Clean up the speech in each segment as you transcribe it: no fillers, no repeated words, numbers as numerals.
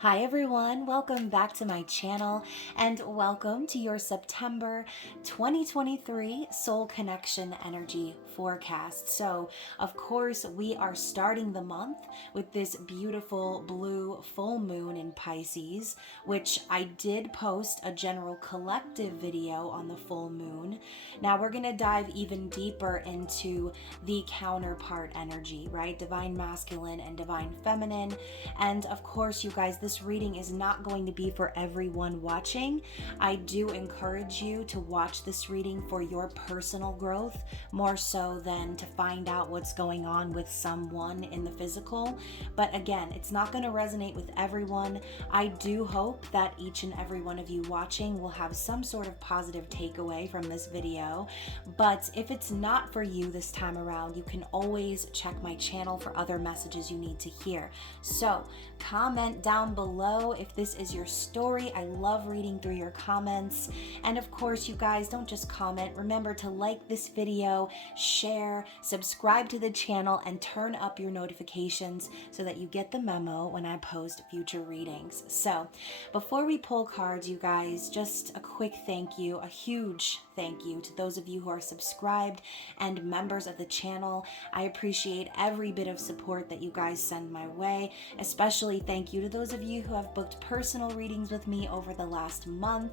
Hi everyone, welcome back to my channel and welcome to your September 2023 Soul Connection Energy Forecast. So, of course, we are starting the month with this beautiful blue full moon in Pisces, which I did post a general collective video on the full moon. Now, we're going to dive even deeper into the counterpart energy, right? Divine masculine and divine feminine. And of course, you guys, this reading is not going to be for everyone watching. I do encourage you to watch this reading for your personal growth more so than to find out what's going on with someone in the physical. But again, it's not going to resonate with everyone. I do hope that each and every one of you watching will have some sort of positive takeaway from this video. But if it's not for you this time around, you can always check my channel for other messages you need to hear. So comment down below if this is your story. I love reading through your comments. And of course, you guys, don't just comment. Remember to like this video, share, subscribe to the channel, and turn up your notifications so that you get the memo when I post future readings. So before we pull cards, you guys, just a quick thank you, a huge thank you to those of you who are subscribed and members of the channel. I appreciate every bit of support that you guys send my way. Especially thank you to those of you who have booked personal readings with me over the last month.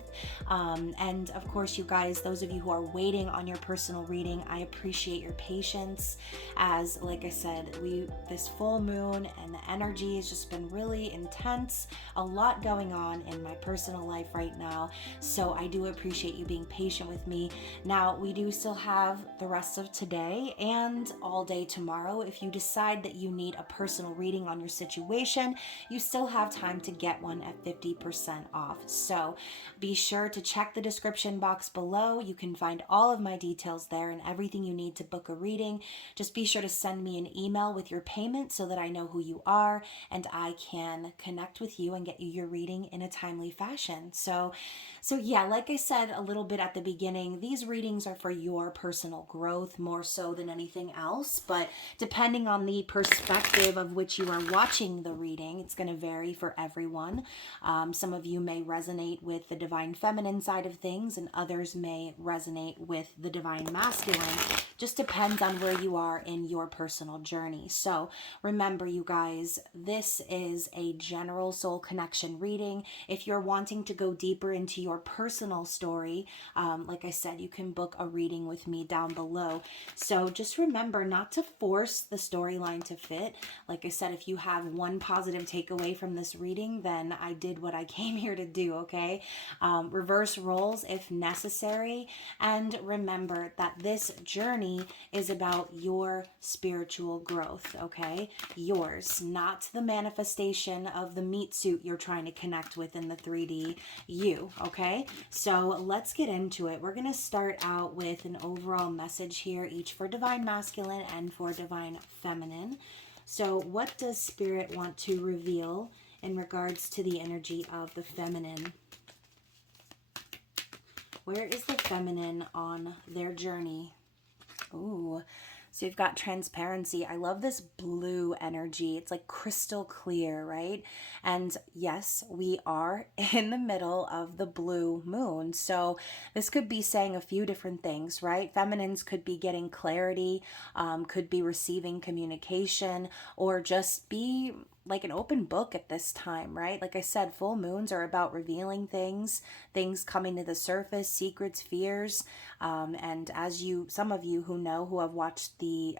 And of course, you guys, those of you who are waiting on your personal reading, I appreciate your patience. As like I said, this full moon and the energy has just been really intense. A lot going on in my personal life right now. So I do appreciate you being patient with me. Now, we do still have the rest of today and all day tomorrow. If you decide that you need a personal reading on your situation, you still have time to get one at 50% off. So be sure to check the description box below. You can find all of my details there and everything you need to book a reading. Just be sure to send me an email with your payment so that I know who you are and I can connect with you and get you your reading in a timely fashion. So yeah, like I said a little bit at the beginning, these readings are for your personal growth more so than anything else. But depending on the perspective of which you are watching the reading, it's going to vary for everyone. Some of you may resonate with the divine feminine side of things, and others may resonate with the divine masculine. Just depends on where you are in your personal journey. So remember, you guys, this is a general soul connection reading. If you're wanting to go deeper into your personal story, like I said, you can book a reading with me down below. So just remember not to force the storyline to fit. Like I said, if you have one positive takeaway from this reading, then I did what I came here to do, okay? Reverse roles if necessary. And remember that this journey is about your spiritual growth, okay? Yours, not the manifestation of the meat suit you're trying to connect with in the 3D, you, okay? So let's get into it. We're going to start out with an overall message here, each for divine masculine and for divine feminine. So what does Spirit want to reveal in regards to the energy of the feminine? Where is the feminine on their journey? Ooh, so you've got transparency. I love this blue energy. It's like crystal clear, right? And yes, we are in the middle of the blue moon. So this could be saying a few different things, right? Feminines could be getting clarity, could be receiving communication, or just be like an open book at this time, right? Like I said, full moons are about revealing things coming to the surface, secrets, fears. And as some of you who know, who have watched the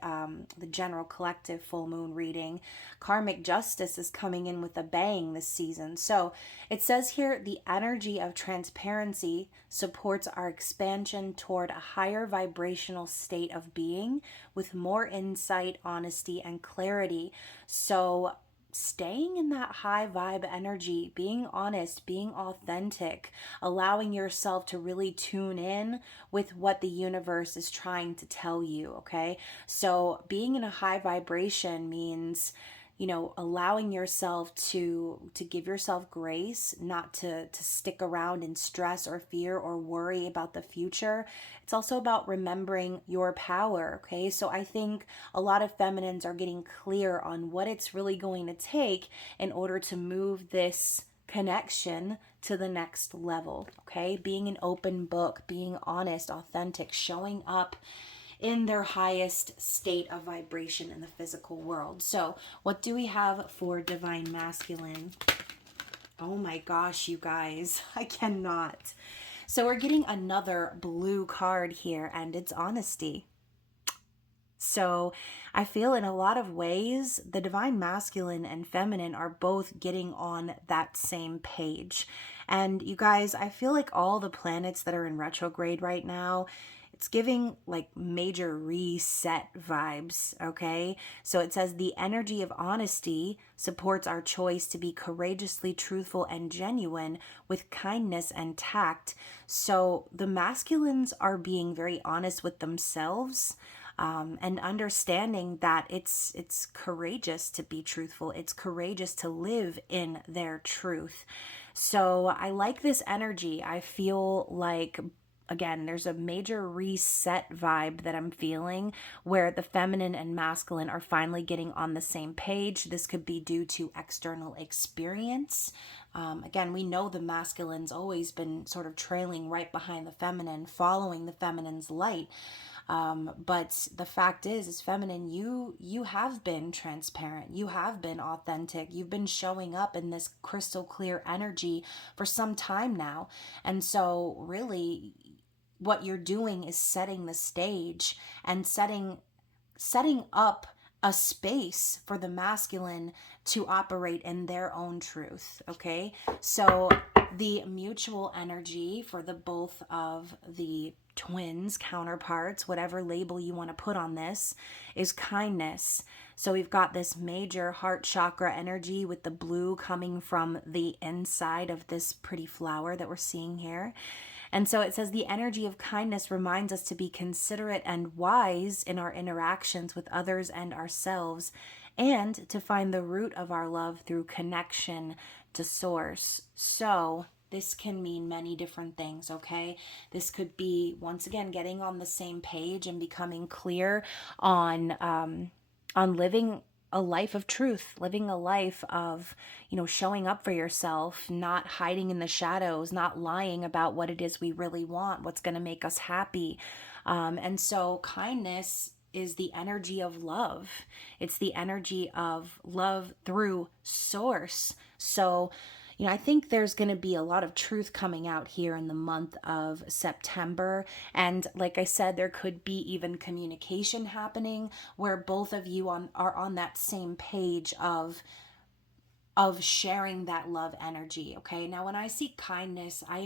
general collective full moon reading, karmic justice is coming in with a bang this season. So it says here, the energy of transparency supports our expansion toward a higher vibrational state of being with more insight, honesty, and clarity. So staying in that high vibe energy, being honest, being authentic, allowing yourself to really tune in with what the universe is trying to tell you, okay? So being in a high vibration means allowing yourself to give yourself grace, not to stick around in stress or fear or worry about the future. It's also about remembering your power, okay? So I think a lot of feminines are getting clear on what it's really going to take in order to move this connection to the next level, okay? Being an open book, being honest, authentic, showing up in their highest state of vibration in the physical world. So, what do we have for divine masculine? Oh my gosh, you guys, I cannot. So, we're getting another blue card here, and it's honesty. So, I feel in a lot of ways, the divine masculine and feminine are both getting on that same page. And you guys, I feel like all the planets that are in retrograde right now, it's giving like major reset vibes, okay? So it says the energy of honesty supports our choice to be courageously truthful and genuine with kindness and tact. So the masculines are being very honest with themselves. And understanding that it's courageous to be truthful. It's courageous to live in their truth. So I like this energy. I feel like, again, there's a major reset vibe that I'm feeling where the feminine and masculine are finally getting on the same page. This could be due to external experience. Again, we know the masculine's always been sort of trailing right behind the feminine, following the feminine's light. But the fact is feminine, you have been transparent, you have been authentic, you've been showing up in this crystal clear energy for some time now. And so really what you're doing is setting the stage and setting up a space for the masculine to operate in their own truth, okay? So the mutual energy for the both of the twins, counterparts, whatever label you want to put on this, is kindness. So we've got this major heart chakra energy with the blue coming from the inside of this pretty flower that we're seeing here. And so it says the energy of kindness reminds us to be considerate and wise in our interactions with others and ourselves, and to find the root of our love through connection to source. So this can mean many different things, okay? This could be, once again, getting on the same page and becoming clear on living a life of truth, living a life of, showing up for yourself, not hiding in the shadows, not lying about what it is we really want, what's going to make us happy. And so kindness is the energy of love. It's the energy of love through source. So, I think there's going to be a lot of truth coming out here in the month of September. And like I said, there could be even communication happening where both of you are on that same page of sharing that love energy, okay? Now, when I see kindness, I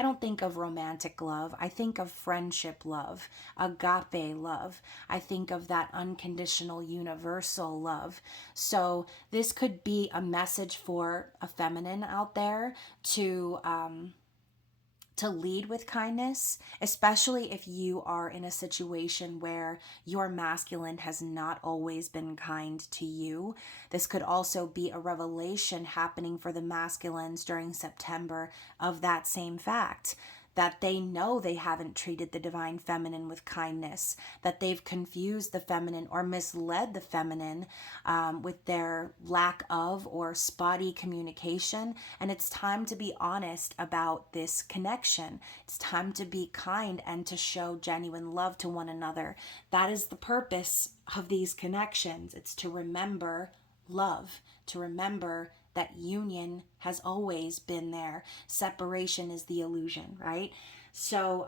don't think of romantic love. I think of friendship love, agape love. I think of that unconditional, universal love. So this could be a message for a feminine out there to lead with kindness, especially if you are in a situation where your masculine has not always been kind to you. This could also be a revelation happening for the masculines during September of that same fact, that they know they haven't treated the divine feminine with kindness, that they've confused the feminine or misled the feminine with their lack of or spotty communication. And it's time to be honest about this connection. It's time to be kind and to show genuine love to one another. That is the purpose of these connections. It's to remember love, to remember that union has always been there. Separation is the illusion, right? So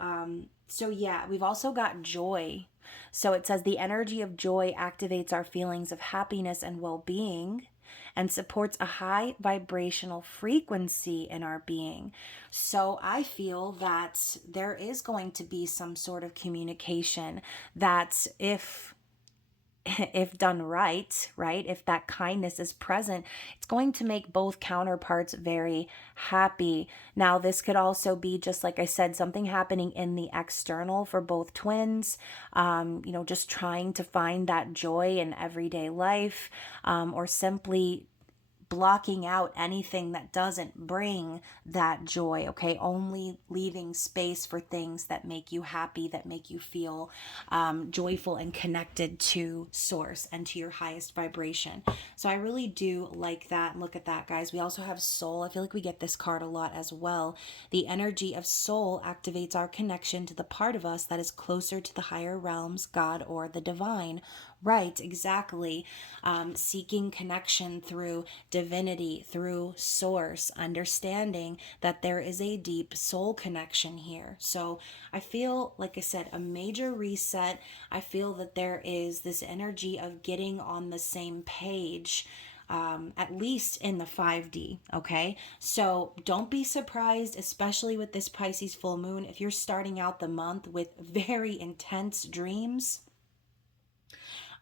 yeah, we've also got joy. So it says the energy of joy activates our feelings of happiness and well-being and supports a high vibrational frequency in our being. So I feel that there is going to be some sort of communication that if if done right, right? If that kindness is present, it's going to make both counterparts very happy. Now, this could also be, just like I said, something happening in the external for both twins, just trying to find that joy in everyday life, or simply blocking out anything that doesn't bring that joy, okay? Only leaving space for things that make you happy, that make you feel joyful and connected to source and to your highest vibration. So I really do like that. Look at that, guys. We also have soul. I feel like we get this card a lot as well. The energy of soul activates our connection to the part of us that is closer to the higher realms, God, or the divine. Right, exactly. Seeking connection through divinity, through source, understanding that there is a deep soul connection here. So I feel, like I said, a major reset. I feel that there is this energy of getting on the same page. At least in the 5D, okay? So don't be surprised, especially with this Pisces full moon, if you're starting out the month with very intense dreams.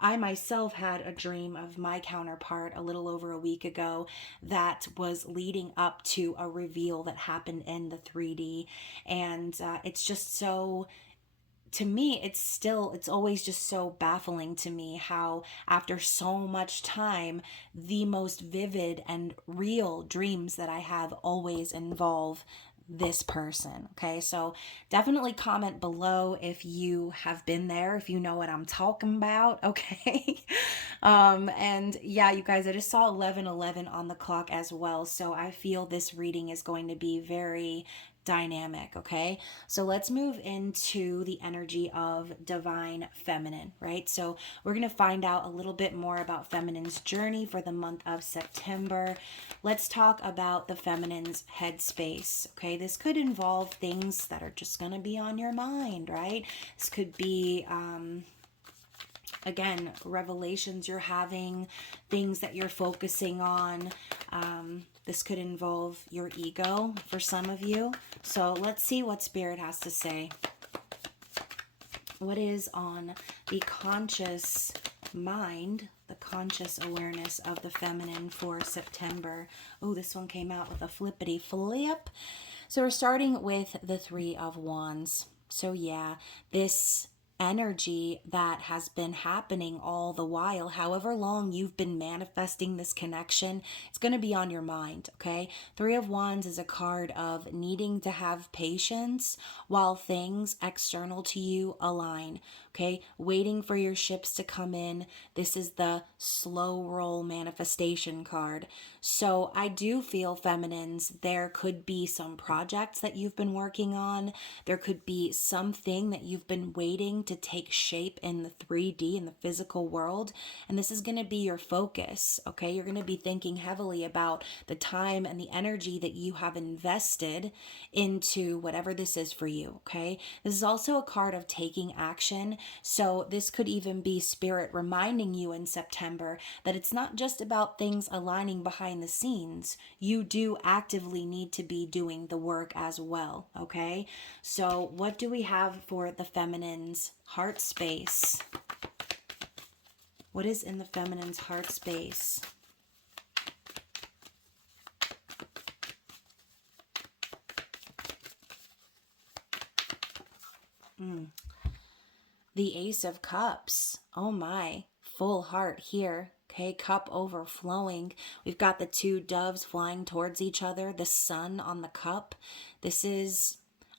I myself had a dream of my counterpart a little over a week ago that was leading up to a reveal that happened in the 3D. And it's just so, to me, it's always just so baffling to me how, after so much time, the most vivid and real dreams that I have always involve this person. Okay, so definitely comment below if you have been there, if you know what I'm talking about. Okay. And yeah, you guys, I just saw 11:11 on the clock as well, so I feel this reading is going to be very dynamic. Okay, so let's move into the energy of divine feminine, right? So we're going to find out a little bit more about feminine's journey for the month of September. Let's talk about the feminine's headspace. Okay, this could involve things that are just going to be on your mind, right? This could be again, revelations you're having, things that you're focusing on. This could involve your ego for some of you. So let's see what Spirit has to say. What is on the conscious mind, the conscious awareness of the feminine for September? Oh, this one came out with a flippity flip. So we're starting with the Three of Wands. So yeah, this energy that has been happening all the while, however long you've been manifesting this connection, it's going to be on your mind, okay? Three of Wands is a card of needing to have patience while things external to you align, okay? Waiting for your ships to come in. This is the slow roll manifestation card. So I do feel, feminines, there could be some projects that you've been working on. There could be something that you've been waiting to take shape in the 3D, in the physical world. And this is going to be your focus, okay? You're going to be thinking heavily about the time and the energy that you have invested into whatever this is for you, okay? This is also a card of taking action. So this could even be Spirit reminding you in September that it's not just about things aligning behind the scenes. You do actively need to be doing the work as well, okay? So what do we have for the feminine's heart space? What is in the feminine's heart space? The Ace of Cups. Oh my, full heart here. Okay, cup overflowing. We've got the two doves flying towards each other, the sun on the cup. This is,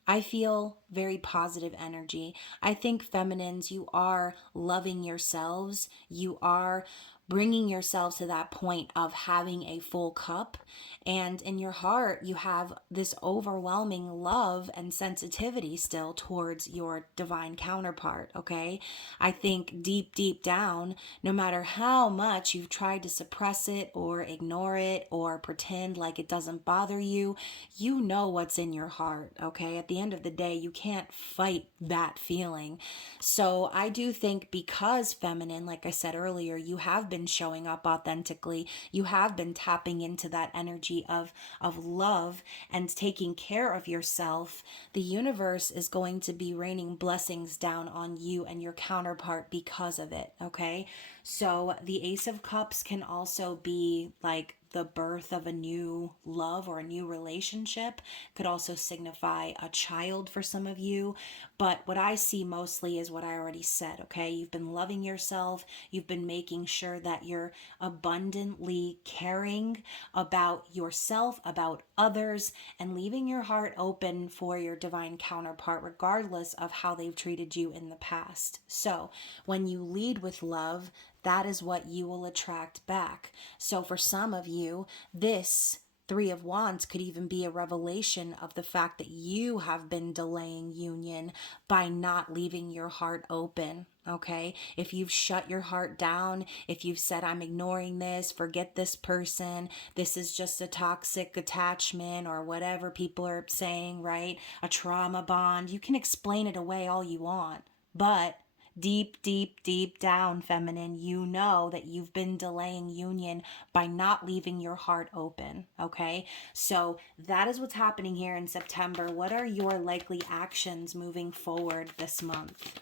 I feel, very positive energy. I think, feminines, you are loving yourselves. You are bringing yourselves to that point of having a full cup. And in your heart, you have this overwhelming love and sensitivity still towards your divine counterpart, okay? I think deep, deep down, no matter how much you've tried to suppress it or ignore it or pretend like it doesn't bother you, you know what's in your heart, okay? At the end of the day, you can't fight that feeling. So I do think, because feminine, like I said earlier, you have been showing up authentically. You have been tapping into that energy of love and taking care of yourself. The universe is going to be raining blessings down on you and your counterpart because of it, okay? So the Ace of Cups can also be like the birth of a new love or a new relationship. Could also signify a child for some of you. But what I see mostly is what I already said, okay? You've been loving yourself. You've been making sure that you're abundantly caring about yourself, about others, and leaving your heart open for your divine counterpart, regardless of how they've treated you in the past. So when you lead with love, that is what you will attract back. So for some of you, this Three of Wands could even be a revelation of the fact that you have been delaying union by not leaving your heart open. Okay. If you've shut your heart down, if you've said, I'm ignoring this, forget this person, this is just a toxic attachment or whatever people are saying, right? A trauma bond, you can explain it away all you want. But deep, deep, deep down, feminine, you know that you've been delaying union by not leaving your heart open, okay? So that is what's happening here in September. What are your likely actions moving forward this month?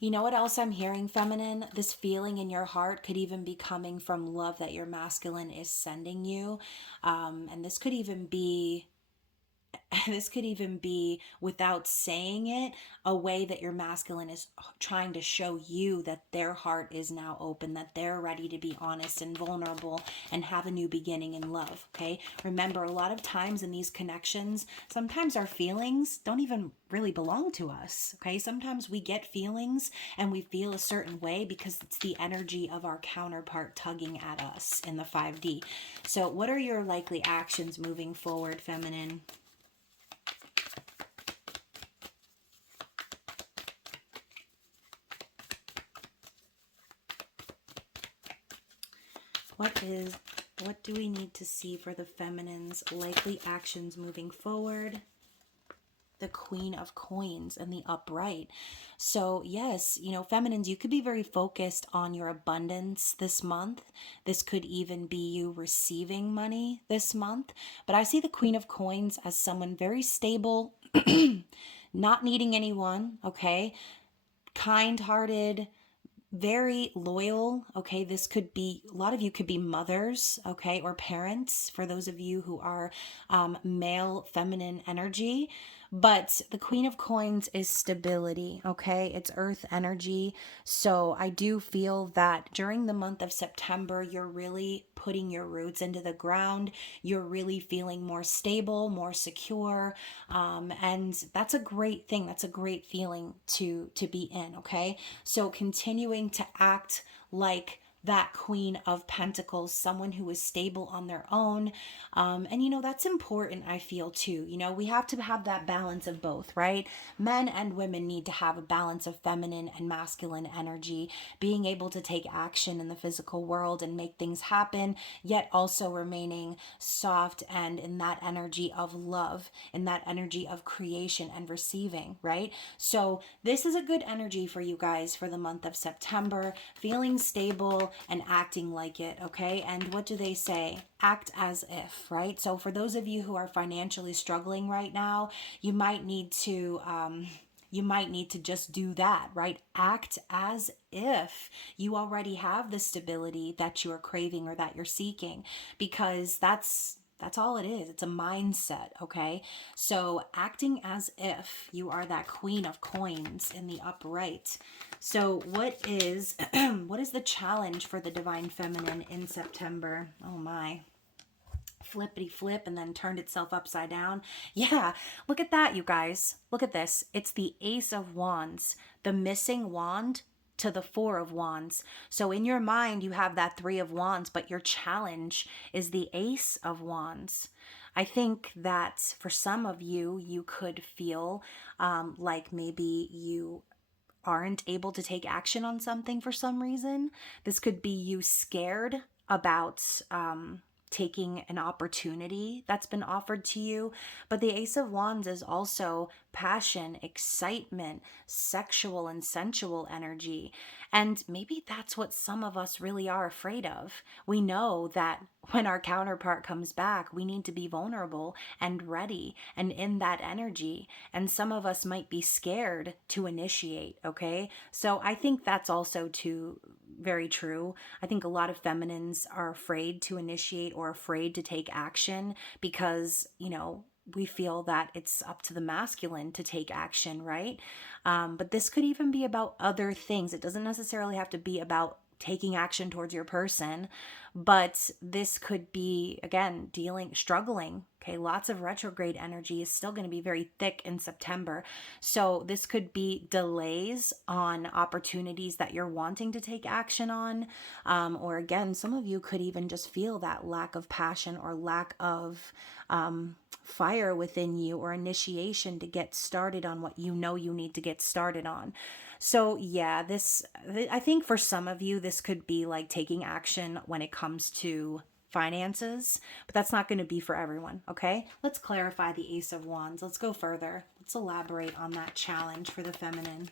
You know what else I'm hearing, feminine? This feeling in your heart could even be coming from love that your masculine is sending you. And this could even be without saying it, a way that your masculine is trying to show you that their heart is now open, that they're ready to be honest and vulnerable and have a new beginning in love. Okay, remember, a lot of times in these connections, sometimes our feelings don't even really belong to us. Okay, sometimes we get feelings and we feel a certain way because it's the energy of our counterpart tugging at us in the 5D. So what are your likely actions moving forward, feminine? What do we need to see for the feminine's likely actions moving forward? The Queen of Coins and the upright. So yes, feminines, you could be very focused on your abundance this month. This could even be you receiving money this month. But I see the Queen of Coins as someone very stable, not needing anyone, okay? Kind-hearted, very loyal. Okay, this could be, a lot of you could be mothers, okay, or parents for those of you who are male feminine energy. But the Queen of Coins is stability, okay? It's earth energy. So I do feel that during the month of September, you're really putting your roots into the ground. You're really feeling more stable, more secure. And that's a great thing. That's a great feeling to be in, okay? So continuing to act like that Queen of Pentacles, someone who is stable on their own. And that's important, I feel, too. We have to have that balance of both, right? Men and women need to have a balance of feminine and masculine energy, being able to take action in the physical world and make things happen, yet also remaining soft and in that energy of love, in that energy of creation and receiving, right? So this is a good energy for you guys for the month of September, feeling stable and acting like it, okay? And what do they say? Act as if, right? So for those of you who are financially struggling right now, you might need to just do that, right? Act as if you already have the stability that you are craving or that you're seeking, because that's all it is. It's a mindset, okay? So acting as if you are that Queen of Coins in the upright. So what is what is the challenge for the divine feminine in September? Oh my. Flippity flip and then turned itself upside down. Yeah, look at that, you guys. Look at this. It's the Ace of Wands, the missing wand to the Four of Wands. So in your mind, you have that Three of Wands, but your challenge is the Ace of Wands. I think that for some of you, you could feel like maybe you aren't able to take action on something for some reason. This could be you scared about taking an opportunity that's been offered to you. But the Ace of Wands is also passion, excitement, sexual and sensual energy. And maybe that's what some of us really are afraid of. We know that when our counterpart comes back, we need to be vulnerable and ready and in that energy. And some of us might be scared to initiate, okay? So I think that's also too very true. I think a lot of feminines are afraid to initiate or afraid to take action because, we feel that it's up to the masculine to take action, right? But this could even be about other things. It doesn't necessarily have to be about taking action towards your person, but this could be, again, struggling. Okay, lots of retrograde energy is still going to be very thick in September. So this could be delays on opportunities that you're wanting to take action on. Or again, some of you could even just feel that lack of passion or lack of fire within you or initiation to get started on what you know you need to get started on. So yeah, I think for some of you, this could be like taking action when it comes to finances, but that's not going to be for everyone. Okay. Let's clarify the Ace of Wands. Let's go further. Let's elaborate on that challenge for the feminine.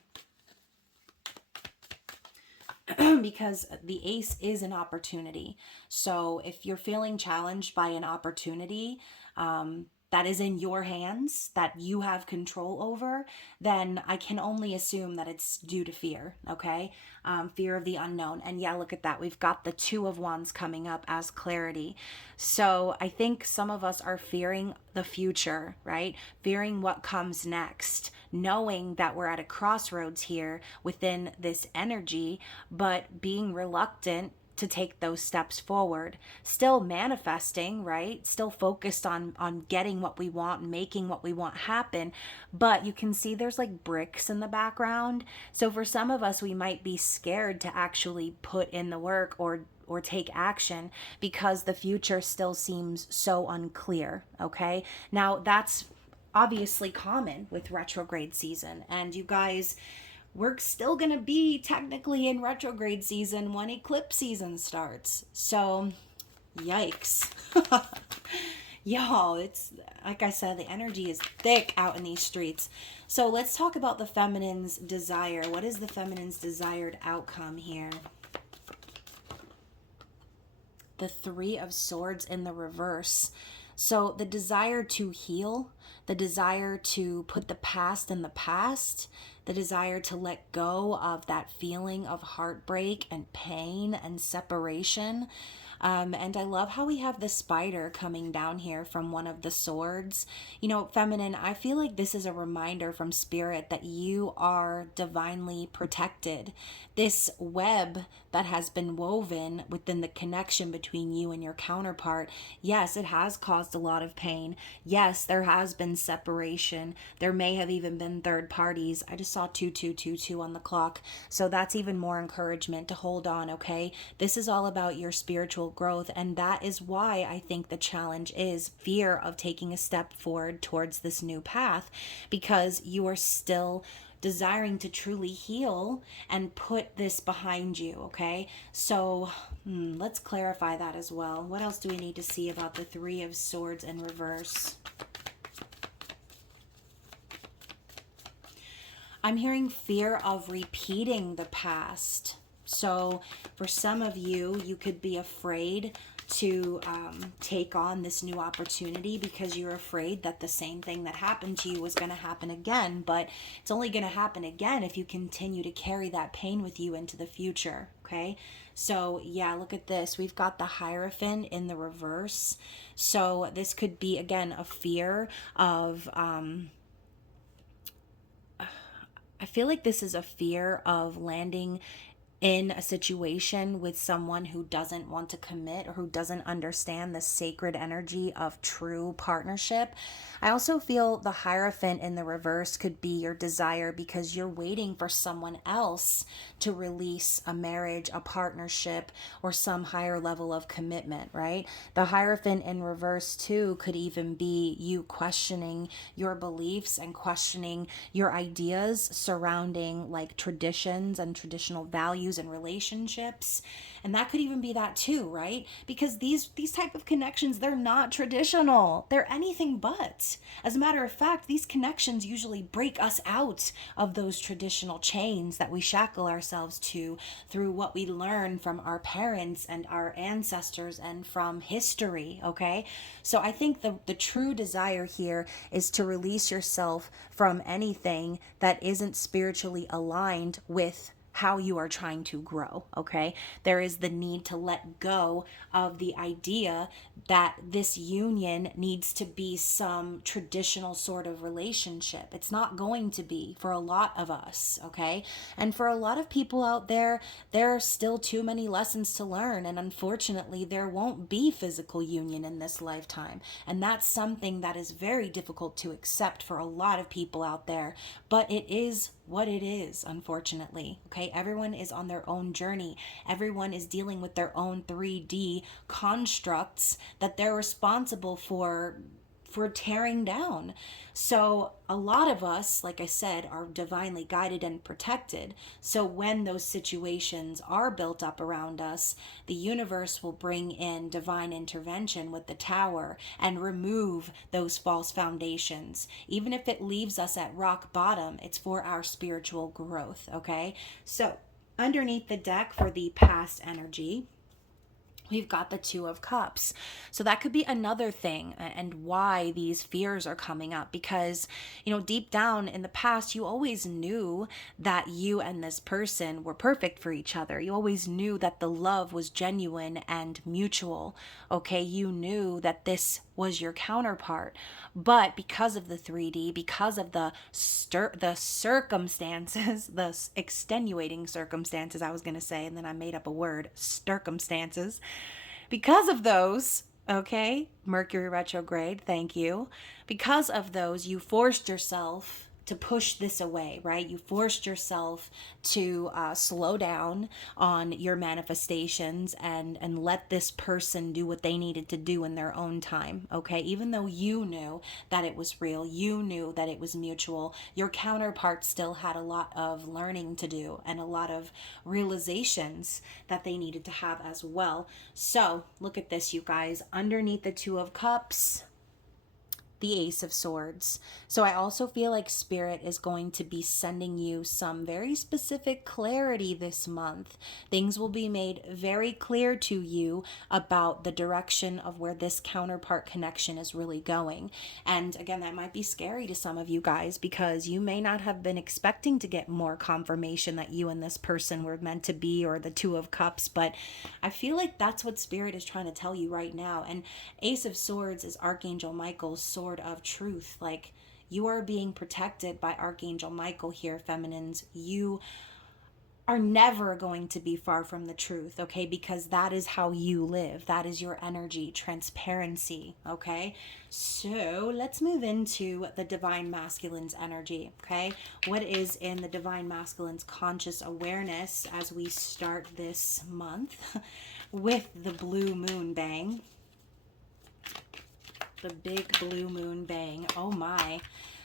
Because the ace is an opportunity. So if you're feeling challenged by an opportunity, that is in your hands, that you have control over, then I can only assume that it's due to fear, okay? Fear of the unknown. And yeah, look at that. We've got the Two of Wands coming up as clarity. So I think some of us are fearing the future, right? Fearing what comes next, knowing that we're at a crossroads here within this energy, but being reluctant to take those steps forward, still manifesting, right? Still focused on getting what we want, making what we want happen. But you can see there's like bricks in the background. So for some of us, we might be scared to actually put in the work or take action because the future still seems so unclear, okay? Now that's obviously common with retrograde season. And you guys, we're still going to be technically in retrograde season when eclipse season starts. So, yikes. Y'all, it's like I said, the energy is thick out in these streets. So, let's talk about the feminine's desire. What is the feminine's desired outcome here? The Three of Swords in the reverse. So, the desire to heal, the desire to put the past in the past, the desire to let go of that feeling of heartbreak and pain and separation. And I love how we have the spider coming down here from one of the swords. Feminine, I feel like this is a reminder from spirit that you are divinely protected. This web that has been woven within the connection between you and your counterpart, yes, it has caused a lot of pain. Yes, there has been separation. There may have even been third parties. I just saw 2222 on the clock. So that's even more encouragement to hold on, okay? This is all about your spiritual growth, and that is why I think the challenge is fear of taking a step forward towards this new path, because you are still desiring to truly heal and put this behind you, okay? So let's clarify that as well. What else do we need to see about the Three of Swords in reverse? I'm hearing fear of repeating the past. So for some of you, you could be afraid to take on this new opportunity because you're afraid that the same thing that happened to you was going to happen again. But it's only going to happen again if you continue to carry that pain with you into the future, okay? So yeah, look at this. We've got the Hierophant in the reverse. So this could be, again, a fear of... I feel like this is a fear of landing in a situation with someone who doesn't want to commit or who doesn't understand the sacred energy of true partnership. I also feel the Hierophant in the reverse could be your desire because you're waiting for someone else to release a marriage, a partnership, or some higher level of commitment, right? The Hierophant in reverse too could even be you questioning your beliefs and questioning your ideas surrounding like traditions and traditional values values and relationships. And that could even be that too, right? Because these type of connections, they're not traditional. They're anything but. As a matter of fact, these connections usually break us out of those traditional chains that we shackle ourselves to through what we learn from our parents and our ancestors and from history, okay? So I think the true desire here is to release yourself from anything that isn't spiritually aligned with how you are trying to grow, okay? There is the need to let go of the idea that this union needs to be some traditional sort of relationship. It's not going to be for a lot of us, okay? And for a lot of people out there, there are still too many lessons to learn, and unfortunately, there won't be physical union in this lifetime. And that's something that is very difficult to accept for a lot of people out there, but it is what it is, unfortunately. Okay, everyone is on their own journey. Everyone is dealing with their own 3D constructs that they're responsible for tearing down. So a lot of us, like I said, are divinely guided and protected. So when those situations are built up around us, the universe will bring in divine intervention with the tower and remove those false foundations. Even if it leaves us at rock bottom, it's for our spiritual growth, okay? So underneath the deck for the past energy, we've got the Two of Cups. So that could be another thing and why these fears are coming up, because, deep down in the past, you always knew that you and this person were perfect for each other. You always knew that the love was genuine and mutual. Okay, you knew that this was your counterpart. But because of the 3D, because of the circumstances, the extenuating circumstances, I was going to say, and then I made up a word, circumstances. Because of those, okay, Mercury retrograde, thank you. Because of those, you forced yourself to push this away, right? You forced yourself to slow down on your manifestations and let this person do what they needed to do in their own time, okay? Even though you knew that it was real, you knew that it was mutual, your counterpart still had a lot of learning to do and a lot of realizations that they needed to have as well. So look at this, you guys. Underneath the Two of Cups, the Ace of Swords. So I also feel like Spirit is going to be sending you some very specific clarity this month. Things will be made very clear to you about the direction of where this counterpart connection is really going. And again, that might be scary to some of you guys because you may not have been expecting to get more confirmation that you and this person were meant to be, or the Two of Cups, but I feel like that's what Spirit is trying to tell you right now. And Ace of Swords is Archangel Michael's sword of truth. Like, you are being protected by Archangel Michael here, feminines. You are never going to be far from the truth, okay? Because that is how you live. That is your energy, transparency, okay? So let's move into the Divine Masculine's energy, okay? What is in the Divine Masculine's conscious awareness as we start this month with the Blue Moon Bang? The big blue moon bang. Oh my.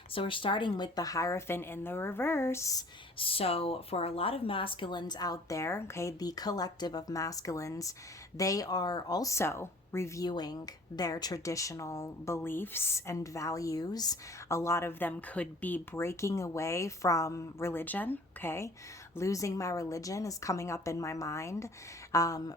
So we're starting with the Hierophant in the reverse. So for a lot of masculines out there, okay, the collective of masculines, they are also reviewing their traditional beliefs and values. A lot of them could be breaking away from religion, okay? Losing my religion is coming up in my mind.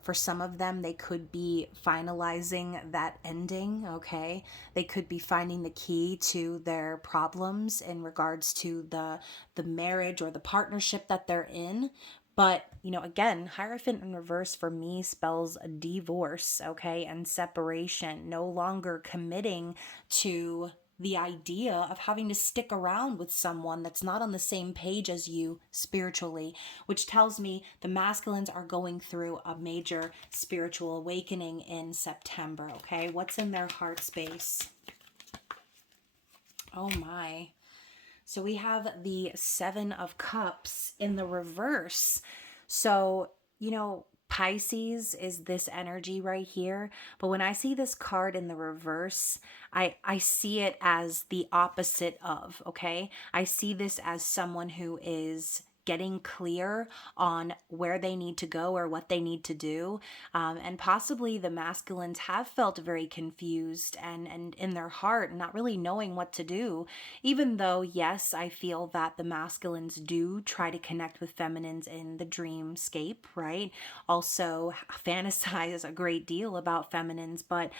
For some of them, they could be finalizing that ending, okay? They could be finding the key to their problems in regards to the marriage or the partnership that they're in. But, again, Hierophant in reverse for me spells a divorce, okay, and separation, no longer committing to the idea of having to stick around with someone that's not on the same page as you spiritually, which tells me the masculines are going through a major spiritual awakening in September, okay? What's in their heart space? Oh my. So we have the Seven of Cups in the reverse. So, Pisces is this energy right here. But when I see this card in the reverse, I see it as the opposite of, okay? I see this as someone who is getting clear on where they need to go or what they need to do. And possibly the masculines have felt very confused and in their heart, not really knowing what to do. Even though, yes, I feel that the masculines do try to connect with feminines in the dreamscape, right? Also, fantasize a great deal about feminines, but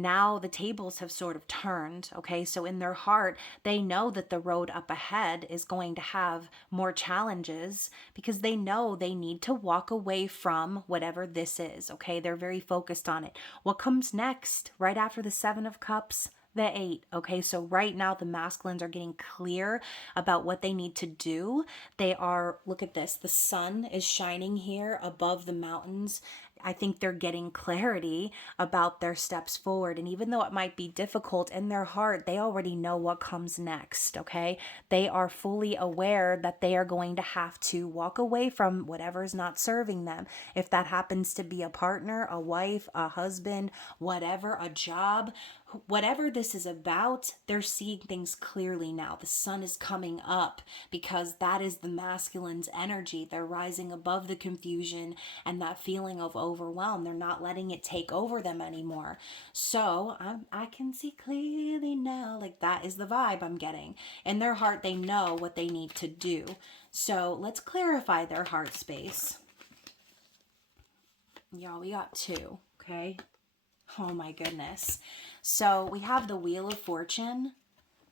now the tables have sort of turned, okay? So in their heart, they know that the road up ahead is going to have more challenges because they know they need to walk away from whatever this is, okay? They're very focused on it. What comes next, right after the Seven of Cups? The 8. Okay, so right now the masculines are getting clear about what they need to do. They are, look at this, the sun is shining here above the mountains. I think they're getting clarity about their steps forward. And even though it might be difficult in their heart, they already know what comes next. Okay, they are fully aware that they are going to have to walk away from whatever is not serving them. If that happens to be a partner, a wife, a husband, whatever, a job, whatever this is about, they're seeing things clearly now. The sun is coming up because that is the masculine's energy. They're rising above the confusion and that feeling of overwhelm. They're not letting it take over them anymore. So I can see clearly now. Like, that is the vibe I'm getting. In their heart, they know what they need to do. So let's clarify their heart space. Y'all, we got 2, okay? Oh my goodness. So we have the Wheel of Fortune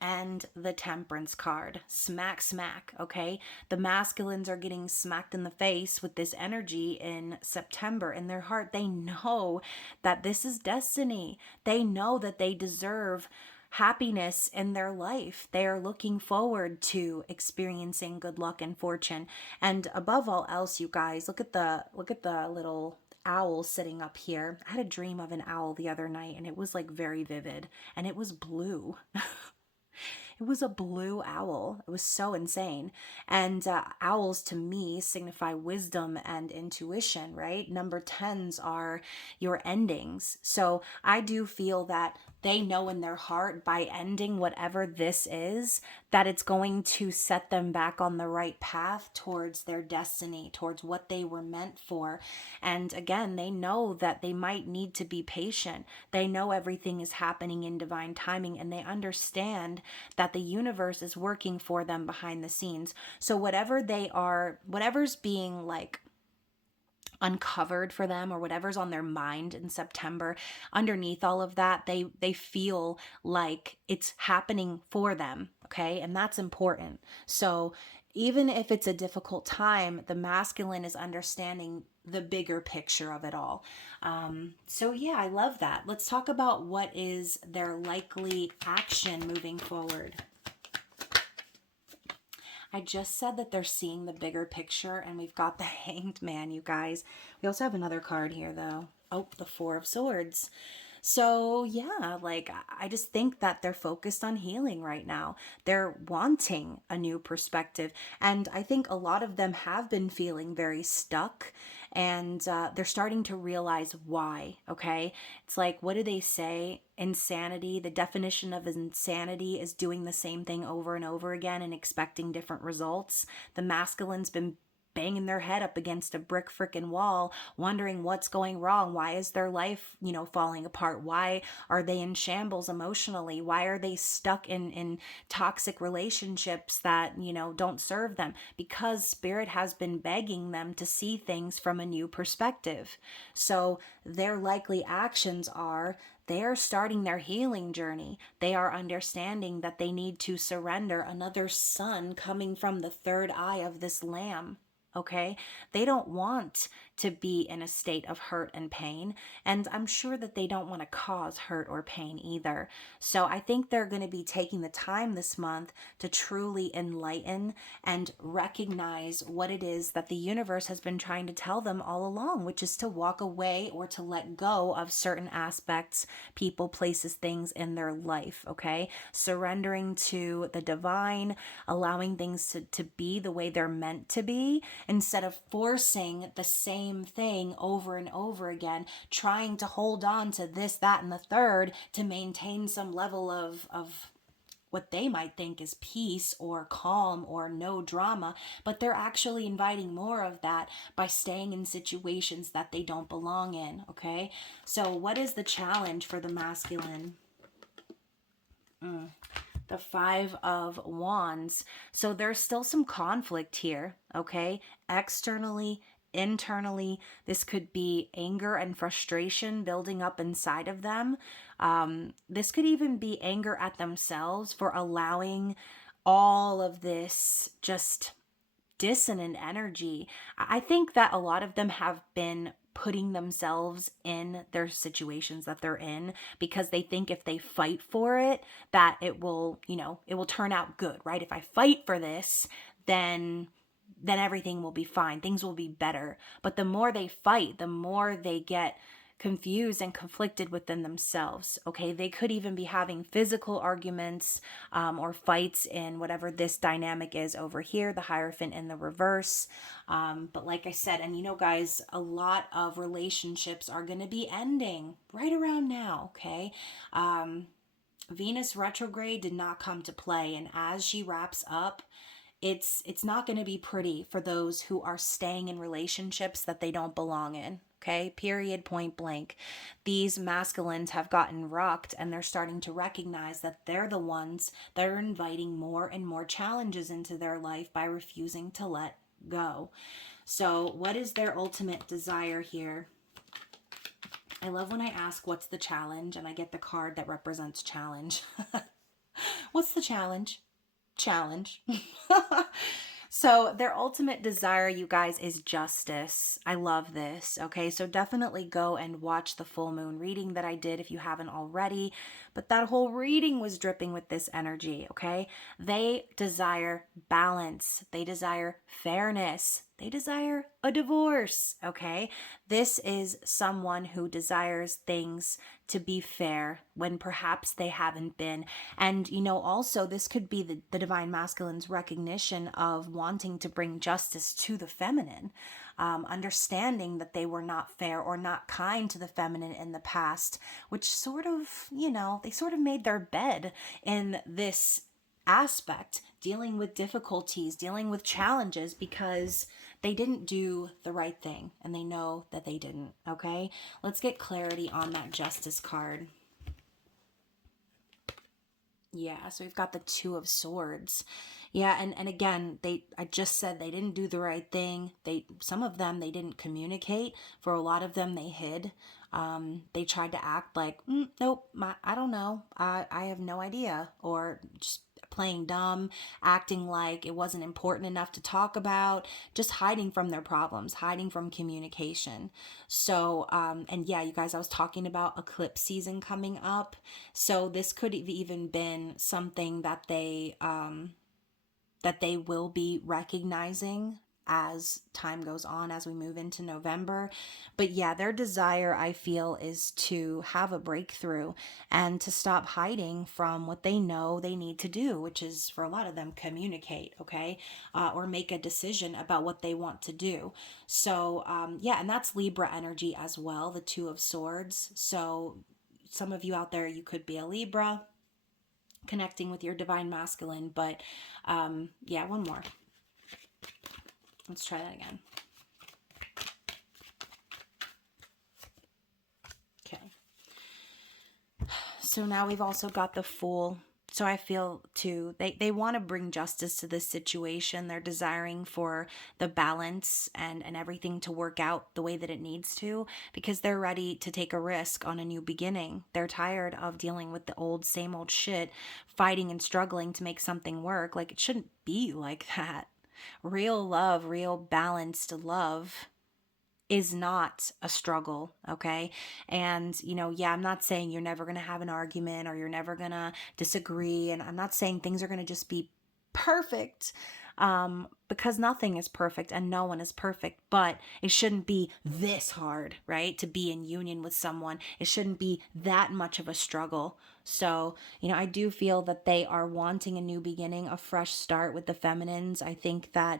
and the Temperance card. Smack, smack, okay? The masculines are getting smacked in the face with this energy in September. In their heart, they know that this is destiny. They know that they deserve happiness in their life. They are looking forward to experiencing good luck and fortune. And above all else, you guys, look at the little owl sitting up here. I had a dream of an owl the other night and it was like very vivid and it was blue. It was a blue owl. It was so insane. And owls to me signify wisdom and intuition, right? Number 10s are your endings. So I do feel that they know in their heart by ending whatever this is, that it's going to set them back on the right path towards their destiny, towards what they were meant for. And again, they know that they might need to be patient. They know everything is happening in divine timing and they understand that the universe is working for them behind the scenes. So whatever's being like uncovered for them or whatever's on their mind in September, underneath all of that, they feel like it's happening for them, okay? And that's important. So even if it's a difficult time, the masculine is understanding the bigger picture of it all. So yeah, I love that. Let's talk about what is their likely action moving forward. I just said that they're seeing the bigger picture, and we've got the Hanged Man, you guys. We also have another card here, though. Oh, the Four of Swords. So yeah, like I just think that they're focused on healing right now. They're wanting a new perspective. And I think a lot of them have been feeling very stuck and they're starting to realize why, okay? It's like, what do they say? Insanity, the definition of insanity is doing the same thing over and over again and expecting different results. The masculine's been banging their head up against a brick frickin' wall, wondering what's going wrong. Why is their life, falling apart? Why are they in shambles emotionally? Why are they stuck in toxic relationships that, don't serve them? Because spirit has been begging them to see things from a new perspective. So their likely actions are they are starting their healing journey. They are understanding that they need to surrender another sun coming from the third eye of this lamb. Okay, they don't want to be in a state of hurt and pain, and I'm sure that they don't want to cause hurt or pain either. So I think they're going to be taking the time this month to truly enlighten and recognize what it is that the universe has been trying to tell them all along, which is to walk away or to let go of certain aspects, people, places, things in their life. Okay, surrendering to the divine, allowing things to be the way they're meant to be, instead of forcing the same thing over and over again, trying to hold on to this, that, and the third to maintain some level of what they might think is peace or calm or no drama, but they're actually inviting more of that by staying in situations that they don't belong in, okay? So what is the challenge for the masculine? The Five of Wands. So there's still some conflict here, okay? Externally, internally, this could be anger and frustration building up inside of them. This could even be anger at themselves for allowing all of this just dissonant energy. I think that a lot of them have been putting themselves in their situations that they're in because they think if they fight for it, that it will, it will turn out good, right? If I fight for this, then everything will be fine. Things will be better. But the more they fight, the more they get confused and conflicted within themselves. Okay, they could even be having physical arguments or fights in whatever this dynamic is over here, the Hierophant in the reverse. But like I said, and guys, a lot of relationships are going to be ending right around now. Okay. Venus retrograde did not come to play, and as she wraps up, it's not going to be pretty for those who are staying in relationships that they don't belong in. Okay, period, point blank. These masculines have gotten rocked, and they're starting to recognize that they're the ones that are inviting more and more challenges into their life by refusing to let go. So what is their ultimate desire here? I love when I ask what's the challenge and I get the card that represents challenge. What's the challenge? Challenge. So their ultimate desire, you guys, is justice. I love this. Okay, so definitely go and watch the full moon reading that I did if you haven't already. But that whole reading was dripping with this energy. Okay, they desire balance, they desire fairness, they desire a divorce. Okay, this is someone who desires things to be fair when perhaps they haven't been. And, also this could be the divine masculine's recognition of wanting to bring justice to the feminine, understanding that they were not fair or not kind to the feminine in the past, which sort of, they sort of made their bed in this aspect, dealing with difficulties, dealing with challenges because they didn't do the right thing and they know that they didn't. Okay, let's get clarity on that justice card. Yeah, so we've got the Two of Swords. Yeah, and again, I just said they didn't do the right thing. Some of them they didn't communicate. For a lot of them they hid. They tried to act like, nope, I don't know. I have no idea, or just playing dumb, acting like it wasn't important enough to talk about, just hiding from their problems, hiding from communication. So, and yeah, you guys, I was talking about eclipse season coming up. So this could have even been something that they will be recognizing as time goes on, as we move into November. But yeah, their desire, I feel, is to have a breakthrough and to stop hiding from what they know they need to do, which is, for a lot of them, communicate, okay? Or make a decision about what they want to do. So yeah, and that's Libra energy as well, the Two of Swords. So some of you out there, you could be a Libra, connecting with your divine masculine. But yeah, one more. Let's try that again. Okay. So now we've also got the Fool. So I feel too, they want to bring justice to this situation. They're desiring for the balance and everything to work out the way that it needs to, because they're ready to take a risk on a new beginning. They're tired of dealing with the same old shit, fighting and struggling to make something work. Like, it shouldn't be like that. Real love, real balanced love is not a struggle, okay? And, yeah, I'm not saying you're never going to have an argument or you're never going to disagree. And I'm not saying things are going to just be perfect. because nothing is perfect and no one is perfect, but it shouldn't be this hard, right? To be in union with someone. It shouldn't be that much of a struggle. So, I do feel that they are wanting a new beginning, a fresh start with the feminines. I think that,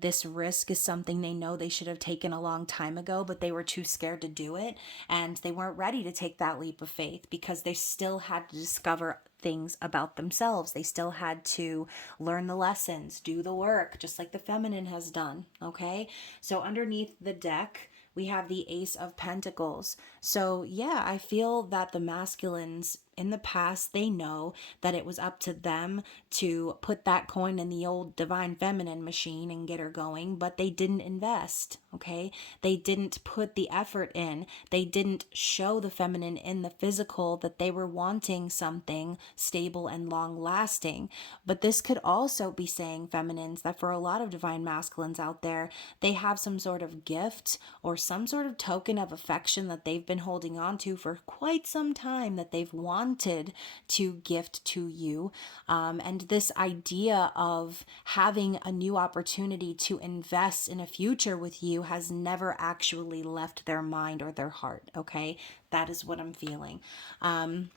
this risk is something they know they should have taken a long time ago, but they were too scared to do it. And they weren't ready to take that leap of faith because they still had to discover things about themselves. They still had to learn the lessons, do the work, just like the feminine has done. Okay. So underneath the deck, we have the Ace of Pentacles. So yeah, I feel that the masculines in the past, they know that it was up to them to put that coin in the old divine feminine machine and get her going, but they didn't invest, okay? They didn't put the effort in. They didn't show the feminine in the physical that they were wanting something stable and long lasting. But this could also be saying, feminines, that for a lot of divine masculines out there, they have some sort of gift or some sort of token of affection that they've been holding on to for quite some time that they've wanted to gift to you. And this idea of having a new opportunity to invest in a future with you has never actually left their mind or their heart. Okay. That is what I'm feeling. And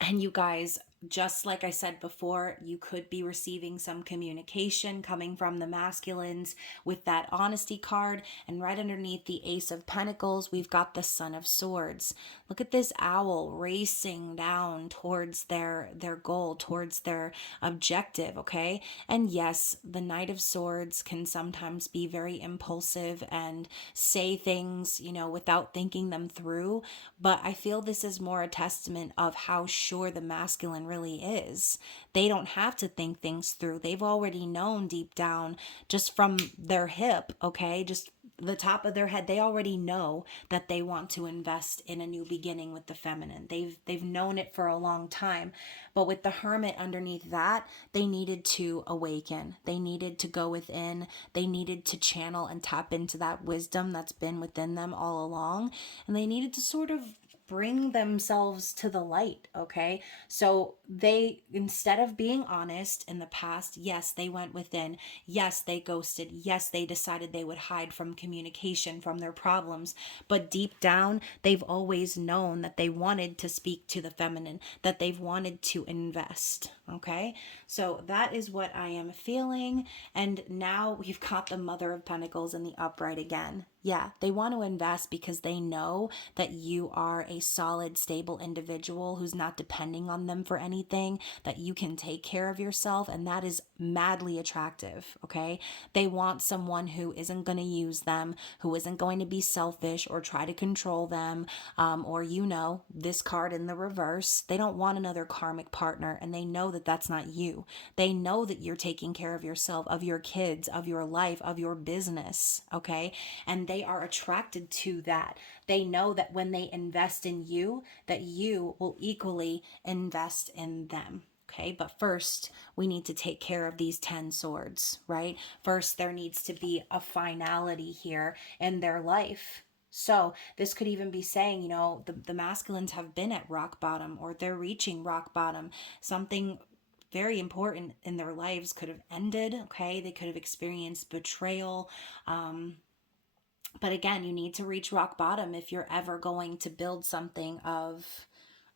you guys, just like I said before, you could be receiving some communication coming from the masculines with that honesty card. And right underneath the Ace of Pentacles, we've got the Son of Swords. Look at this owl racing down towards their goal, towards their objective, okay? And yes, the Knight of Swords can sometimes be very impulsive and say things, without thinking them through. But I feel this is more a testament of how sure the masculine really is. They don't have to think things through. They've already known deep down, just from their hip, okay, just the top of their head, they already know that they want to invest in a new beginning with the feminine. They've known it for a long time. But with the Hermit underneath that, they needed to awaken. They needed to go within. They needed to channel and tap into that wisdom that's been within them all along. And they needed to sort of bring themselves to the light, okay? So they, instead of being honest in the past, yes, they went within. Yes, they ghosted. Yes, they decided they would hide from communication, from their problems. But deep down, they've always known that they wanted to speak to the feminine, that they've wanted to invest, okay? So that is what I am feeling. And now we've got the Mother of Pentacles in the upright again. Yeah, they want to invest because they know that you are a solid, stable individual who's not depending on them for anything, that you can take care of yourself, and that is madly attractive, okay? They want someone who isn't going to use them, who isn't going to be selfish or try to control them, or, this card in the reverse. They don't want another karmic partner, and they know that that's not you. They know that you're taking care of yourself, of your kids, of your life, of your business, okay? And they are attracted to that. They know that when they invest in you, that you will equally invest in them. Okay, but first we need to take care of these 10 swords, right? First, there needs to be a finality here in their life. So this could even be saying, the masculines have been at rock bottom, or they're reaching rock bottom. Something very important in their lives could have ended, okay? They could have experienced betrayal. But again, you need to reach rock bottom if you're ever going to build something of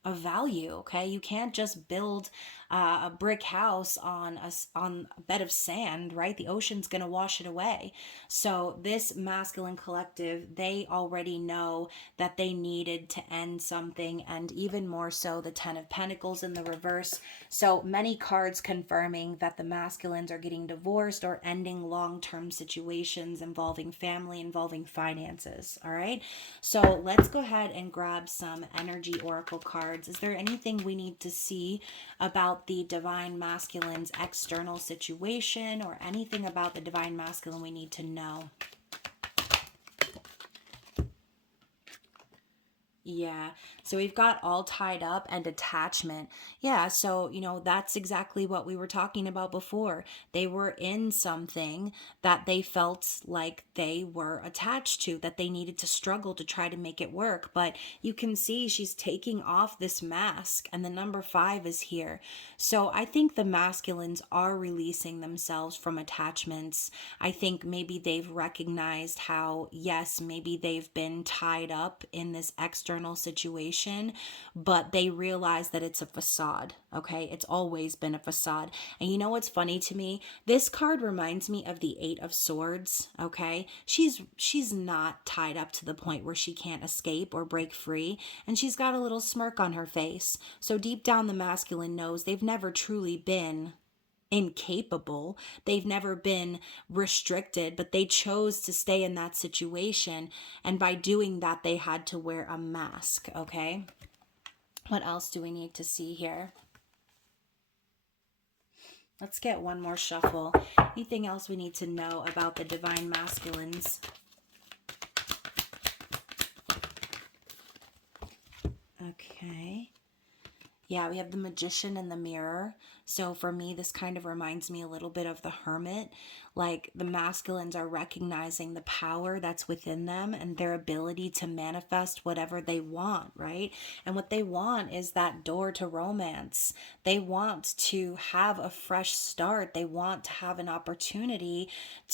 value, okay? You can't just build a brick house on a bed of sand, right? The ocean's going to wash it away. So this masculine collective, they already know that they needed to end something, and even more so the 10 of Pentacles in the reverse. So many cards confirming that the masculines are getting divorced or ending long-term situations involving family, involving finances, all right? So let's go ahead and grab some energy oracle cards. Is there anything we need to see about the divine masculine's external situation, or anything about the divine masculine we need to know? Yeah. So we've got all tied up and attachment. Yeah. So, that's exactly what we were talking about before. They were in something that they felt like they were attached to, that they needed to struggle to try to make it work. But you can see she's taking off this mask, and the number 5 is here. So I think the masculines are releasing themselves from attachments. I think maybe they've recognized how, yes, maybe they've been tied up in this external situation, but they realize that it's a facade. Okay. It's always been a facade. And you know what's funny to me? This card reminds me of the 8 of Swords. Okay. She's not tied up to the point where she can't escape or break free. And she's got a little smirk on her face. So deep down, the masculine knows they've never truly been incapable. They've never been restricted, but they chose to stay in that situation. And by doing that, they had to wear a mask. Okay. What else do we need to see here? Let's get one more shuffle. Anything else we need to know about the divine masculines? Okay. Yeah, we have the Magician and the Mirror. So for me, this kind of reminds me a little bit of the Hermit. Like, the masculines are recognizing the power that's within them and their ability to manifest whatever they want, right? And what they want is that door to romance. They want to have a fresh start. They want to have an opportunity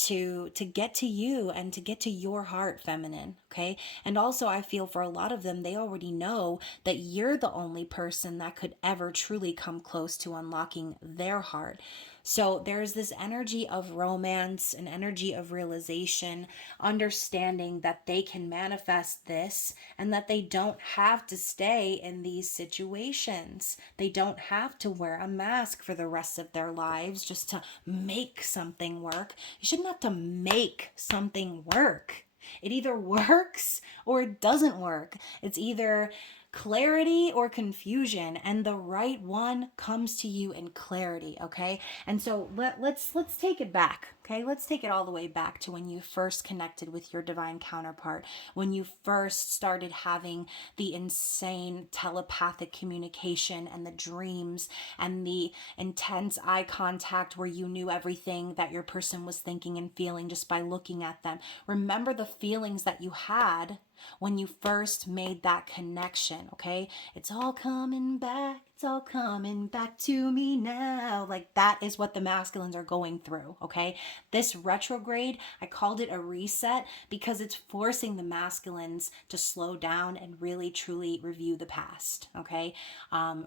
to get to you and to get to your heart, feminine, okay? And also, I feel for a lot of them, they already know that you're the only person that could ever truly come close to unlocking their heart. So there's this energy of romance, an energy of realization, understanding that they can manifest this and that they don't have to stay in these situations. They don't have to wear a mask for the rest of their lives just to make something work. You shouldn't have to make something work. It either works or it doesn't work. It's either clarity or confusion, and the right one comes to you in clarity. Okay. And so let's take it back. Okay, let's take it all the way back to when you first connected with your divine counterpart, when you first started having the insane telepathic communication and the dreams and the intense eye contact where you knew everything that your person was thinking and feeling just by looking at them. Remember the feelings that you had when you first made that connection, okay? It's all coming back. It's all coming back to me now. Like, that is what the masculines are going through, okay? This retrograde, I called it a reset because it's forcing the masculines to slow down and really truly review the past, okay?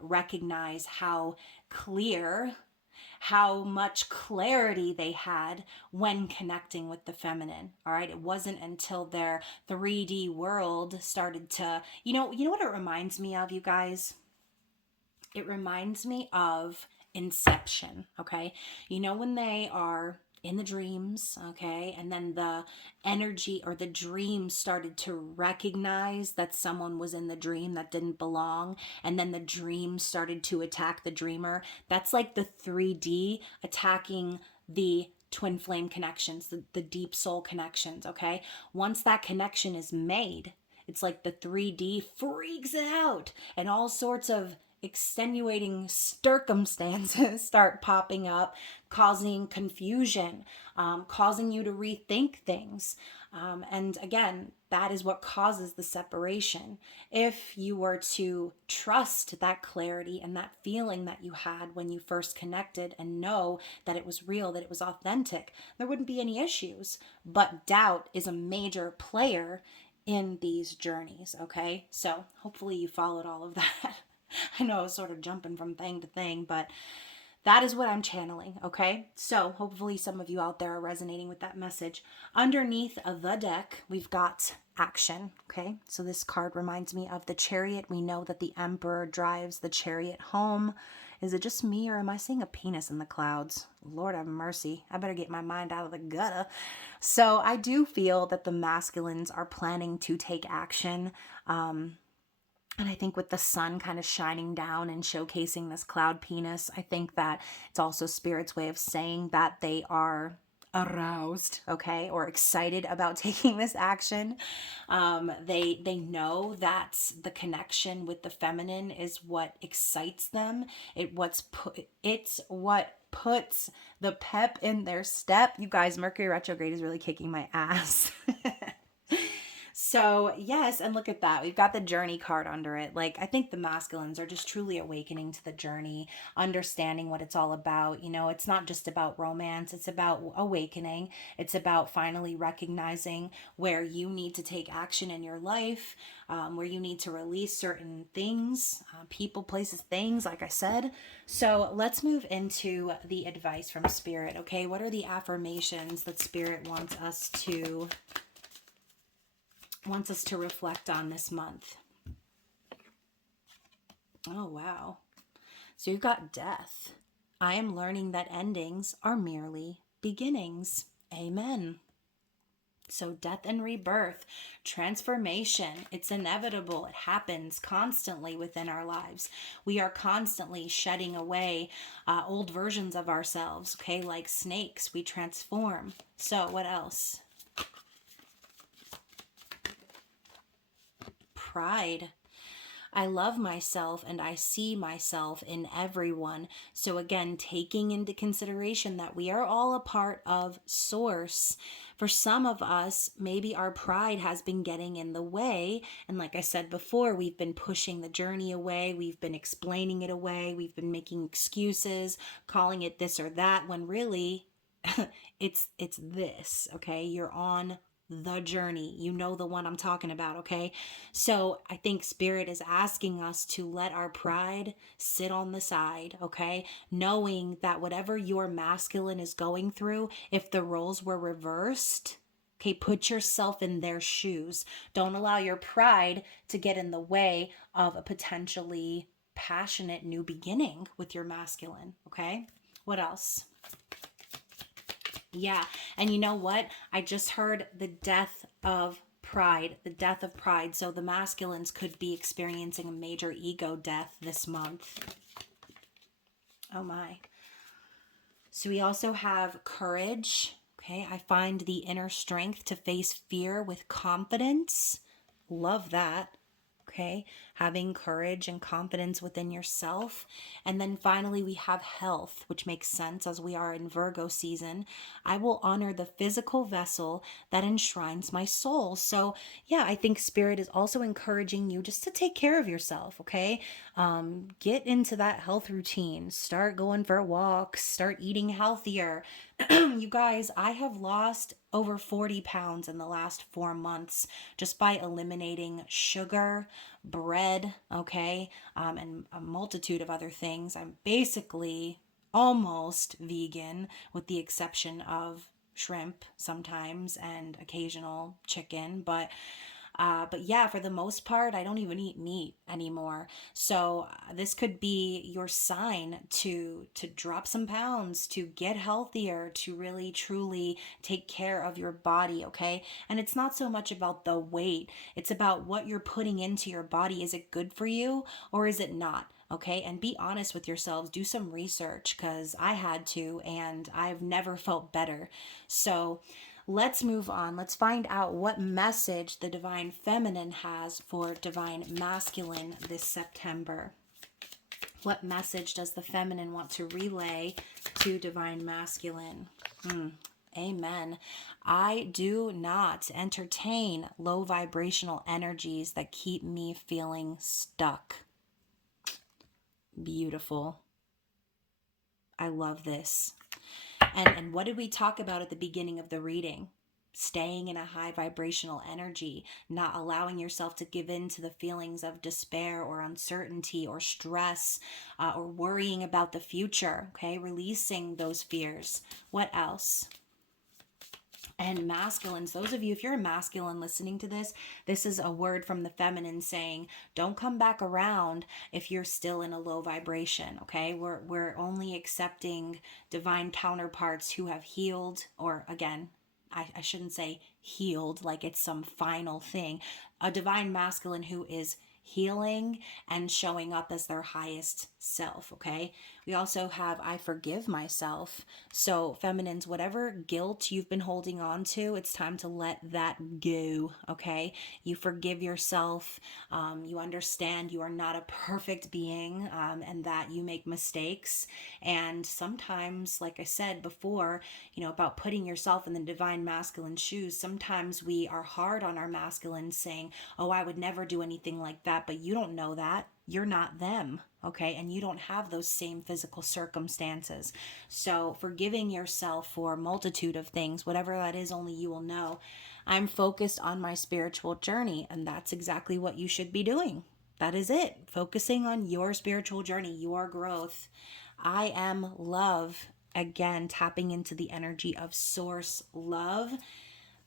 Recognize how clear, how much clarity they had when connecting with the feminine. All right. It wasn't until their 3D world started to, what it reminds me of, you guys? It reminds me of Inception. Okay. When they are in the dreams, okay, and then the energy or the dream started to recognize that someone was in the dream that didn't belong, and then the dream started to attack the dreamer. That's like the 3D attacking the twin flame connections, the deep soul connections, okay? Once that connection is made, it's like the 3D freaks out, and all sorts of extenuating circumstances start popping up, causing confusion, causing you to rethink things. And again, that is what causes the separation. If you were to trust that clarity and that feeling that you had when you first connected and know that it was real, that it was authentic, there wouldn't be any issues. But doubt is a major player in these journeys, okay? So hopefully you followed all of that. I know I was sort of jumping from thing to thing, but that is what I'm channeling, okay? So hopefully some of you out there are resonating with that message. Underneath of the deck, we've got action, okay? So this card reminds me of the Chariot. We know that the Emperor drives the chariot home. Is it just me, or am I seeing a penis in the clouds? Lord have mercy. I better get my mind out of the gutter. So I do feel that the masculines are planning to take action. And I think with the sun kind of shining down and showcasing this cloud penis, I think that it's also Spirit's way of saying that they are aroused, okay, or excited about taking this action. They know that the connection with the feminine is what excites them. It's what puts the pep in their step. You guys, Mercury retrograde is really kicking my ass. So, yes, and look at that. We've got the journey card under it. Like, I think the masculines are just truly awakening to the journey, understanding what it's all about. You know, it's not just about romance, it's about awakening. It's about finally recognizing where you need to take action in your life, where you need to release certain things, people, places, things, like I said. So, let's move into the advice from Spirit, okay? What are the affirmations that Spirit wants us to reflect on this month? Oh, wow. So you've got death. I am learning that endings are merely beginnings. Amen. So death and rebirth, transformation, it's inevitable. It happens constantly within our lives. We are constantly shedding away old versions of ourselves, okay? Like snakes, we transform. So what else? Pride. I love myself and I see myself in everyone. So again, taking into consideration that we are all a part of Source. For some of us, maybe our pride has been getting in the way. And like I said before, we've been pushing the journey away. We've been explaining it away. We've been making excuses, calling it this or that, when really it's this, okay? You're on the journey. You know the one I'm talking about, okay? So I think Spirit is asking us to let our pride sit on the side, okay? Knowing that whatever your masculine is going through, if the roles were reversed, okay, put yourself in their shoes. Don't allow your pride to get in the way of a potentially passionate new beginning with your masculine, okay? What else? Yeah. And you know what? I just heard the death of pride, the death of pride. So the masculines could be experiencing a major ego death this month. Oh my. So we also have courage. Okay. I find the inner strength to face fear with confidence. Love that. Okay, having courage and confidence within yourself. And then finally, we have health, which makes sense as we are in Virgo season. I will honor the physical vessel that enshrines my soul. So, yeah, I think Spirit is also encouraging you just to take care of yourself, okay? Get into that health routine, start going for walks, start eating healthier. You guys, I have lost over 40 pounds in the last 4 months just by eliminating sugar, bread, okay, and a multitude of other things. I'm basically almost vegan with the exception of shrimp sometimes and occasional chicken, but yeah, for the most part, I don't even eat meat anymore. So this could be your sign to drop some pounds, to get healthier, to really truly take care of your body, okay? And it's not so much about the weight, it's about what you're putting into your body. Is it good for you or is it not? Okay, and be honest with yourselves. Do some research because I had to, and I've never felt better. So, let's move on. Let's find out what message the Divine Feminine has for Divine Masculine this September. What message does the Feminine want to relay to Divine Masculine? Amen. I do not entertain low vibrational energies that keep me feeling stuck. Beautiful. I love this. And what did we talk about at the beginning of the reading? Staying in a high vibrational energy, not allowing yourself to give in to the feelings of despair or uncertainty or stress or worrying about the future, okay? Releasing those fears. What else? And masculines, those of you, if you're a masculine listening to this, this is a word from the feminine saying, don't come back around if you're still in a low vibration, okay? We're only accepting divine counterparts who have healed, or again, I shouldn't say healed like it's some final thing. A divine masculine who is healing and showing up as their highest self, okay? We also have I forgive myself. So, feminines, whatever guilt you've been holding on to, it's time to let that go, okay? You forgive yourself. You understand you are not a perfect being, and that you make mistakes. And sometimes, like I said before, about putting yourself in the divine masculine shoes, sometimes we are hard on our masculine saying, oh, I would never do anything like that. But you don't know that. You're not them, okay? And you don't have those same physical circumstances. So forgiving yourself for a multitude of things, whatever that is, only you will know. I'm focused on my spiritual journey, and that's exactly what you should be doing. That is it. Focusing on your spiritual journey, your growth. I am love. Again, tapping into the energy of source love.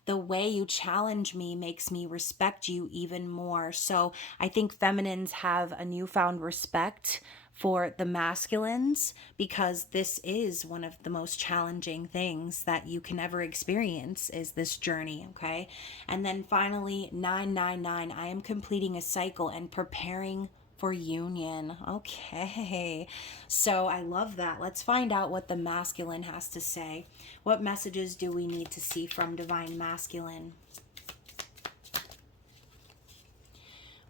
The way you challenge me makes me respect you even more. So I think feminines have a newfound respect for the masculines, because this is one of the most challenging things that you can ever experience, is this journey, okay? And then finally, 999, I am completing a cycle and preparing for union. Okay. So I love that. Let's find out what the masculine has to say. What messages do we need to see from divine masculine?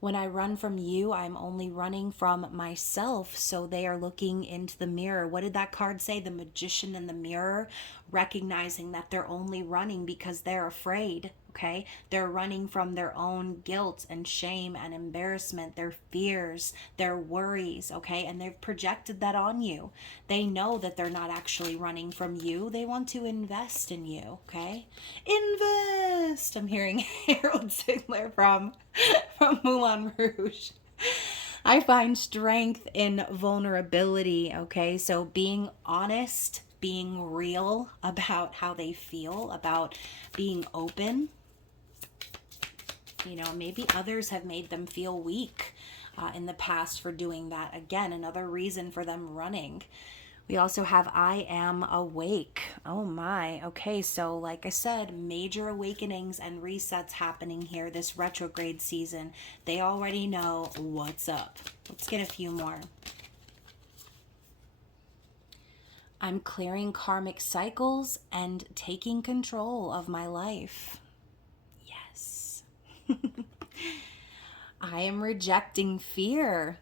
When I run from you, I'm only running from myself. So they are looking into the mirror. What did that card say? The magician in the mirror, recognizing that they're only running because they're afraid. Okay, they're running from their own guilt and shame and embarrassment, their fears, their worries. Okay, and they've projected that on you. They know that they're not actually running from you. They want to invest in you. Okay, invest. I'm hearing Harold Sigler from Moulin Rouge. I find strength in vulnerability, okay? So being honest, being real about how they feel, about being open. Maybe others have made them feel weak in the past for doing that. Again, another reason for them running. We also have I am awake. Oh my. Okay, so like I said, major awakenings and resets happening here this retrograde season. They already know what's up. Let's get a few more. I'm clearing karmic cycles and taking control of my life. Yes. I am rejecting fear.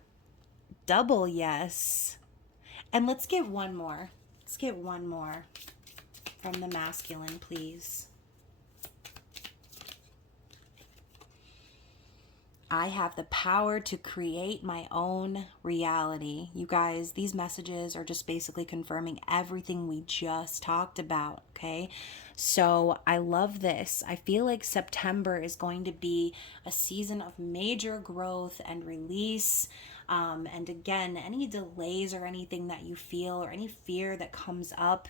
Double yes. And let's get one more. Let's get one more from the masculine, please. I have the power to create my own reality. You guys, these messages are just basically confirming everything we just talked about, okay? So I love this. I feel like September is going to be a season of major growth and release. And again, any delays or anything that you feel or any fear that comes up,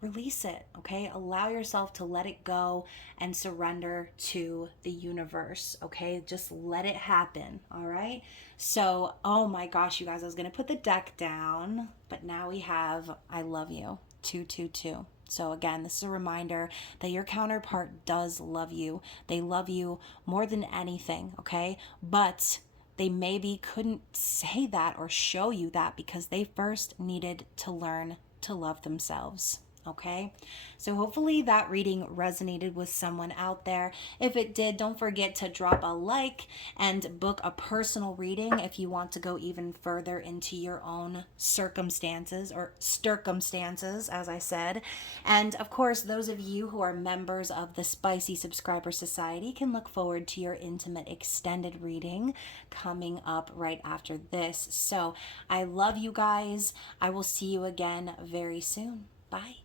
release it, okay? Allow yourself to let it go and surrender to the universe, okay? Just let it happen, all right? So, oh my gosh, you guys, I was going to put the deck down, but now we have I love you, 222. So again, this is a reminder that your counterpart does love you. They love you more than anything, okay? But they maybe couldn't say that or show you that because they first needed to learn to love themselves. Okay, so hopefully that reading resonated with someone out there. If it did, don't forget to drop a like and book a personal reading if you want to go even further into your own circumstances, as I said. And of course, those of you who are members of the Spicy Subscriber Society can look forward to your intimate extended reading coming up right after this. So I love you guys. I will see you again very soon. Bye.